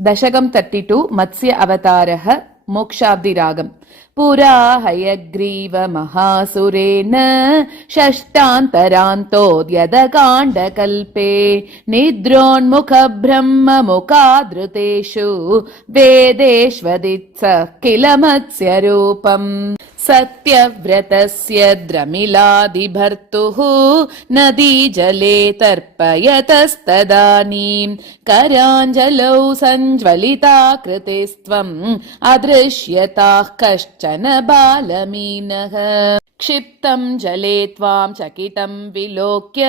दशकं 32 मत्स्य अवतारः मोक्षाब्दिरागम्। पुरा हयग्रीव महासुरेण षष्टान्तरान्तोद्यतकाण्डकल्पे निद्रोन्मुख ब्रह्ममुखादृतेषु वेदेष्वदित्सः किल मत्स्यरूपम्। सत्यव्रतस्य द्रमिलादिभर्तुः नदीजले तर्पयतस्तदानीं कराञ्जलौ सञ्ज्वलिताकृतिस्त्वम् अदृश्यताः कश्चन बालमीनः। क्षिप्तं जले त्वां चकितं विलोक्य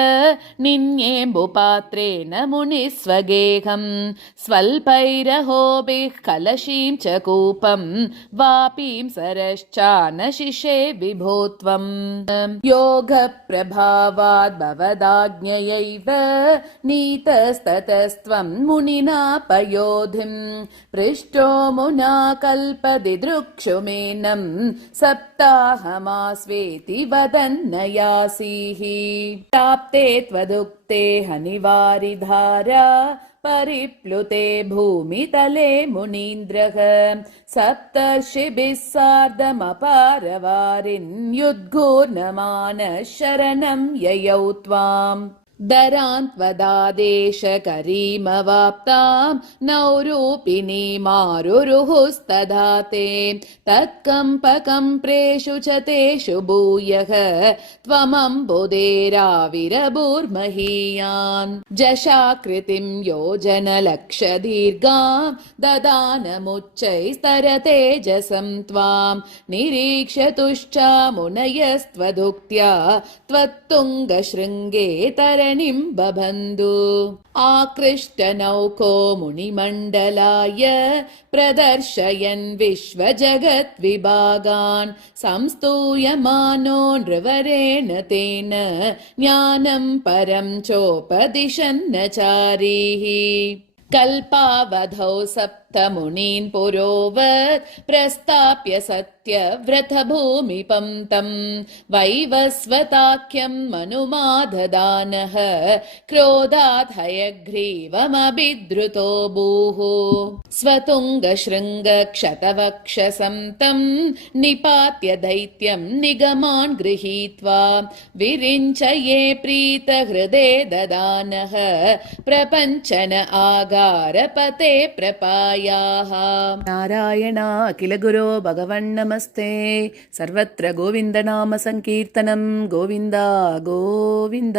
निन्येम्बुपात्रेण मुनिस्वगेहं स्वल्पैरहोभिः कलशीं च कूपं वापीं सरश्चानशिषे विभो त्वम्। योगप्रभावाद् भवदाज्ञयैव नीतस्ततस्त्वं मुनिना पयोधिं पृष्टो मुना कल्पदिदृक्षुमेनं सप्ताहमास्वे वदन्नयासीः। प्राप्ते त्वदुक्ते हनिवारिधारा परिप्लुते भूमितले मुनीन्द्रः सप्तर्षिभिः सार्धमपारवारिन् युद्घूर्णमानः शरणं ययौ त्वाम्। दरान्त्वदादेशकरीमवाप्तां नौरूपिणीमारुरुहुस्तदा ते तत्कम्पकम्प्रेषु च तेषु भूयः त्वमम्बुधेराविरभूर्महीयान्। जशाकृतिं योजनलक्षदीर्घां ददानमुच्चैस्तरतेजसं त्वां निरीक्ष्य तुश्चामुनयस्त्वदुक्त्या त्वत्तुङ्गशृङ्गे बबन्धु। आकृष्टनौको मुनिमण्डलाय प्रदर्शयन् विश्वजगद्विभागान् संस्तूयमानो नृवरेण तेन ज्ञानं परं चोपदिशन्नचारीः। कल्पावधौ सप्तमुनीन् पुरोवत् प्रस्ताप्य सत्यव्रतभूमिपं तं वैवस्वताख्यं मनुमाददानः क्रोधात् हयग्रीवमभिद्रुतो भूः। स्वतुङ्गशृङ्गक्षतवक्षसं तं निपात्य दैत्यं निगमान् गृहीत्वा विरिञ्चये प्रीतहृदे ददानः प्रपञ्चन आगारपते प्रपायाः। नारायण अखिल गुरो भगवन्नमस्ते। सर्वत्र गोविन्द नाम संकीर्तनं गोविन्द गोविन्द।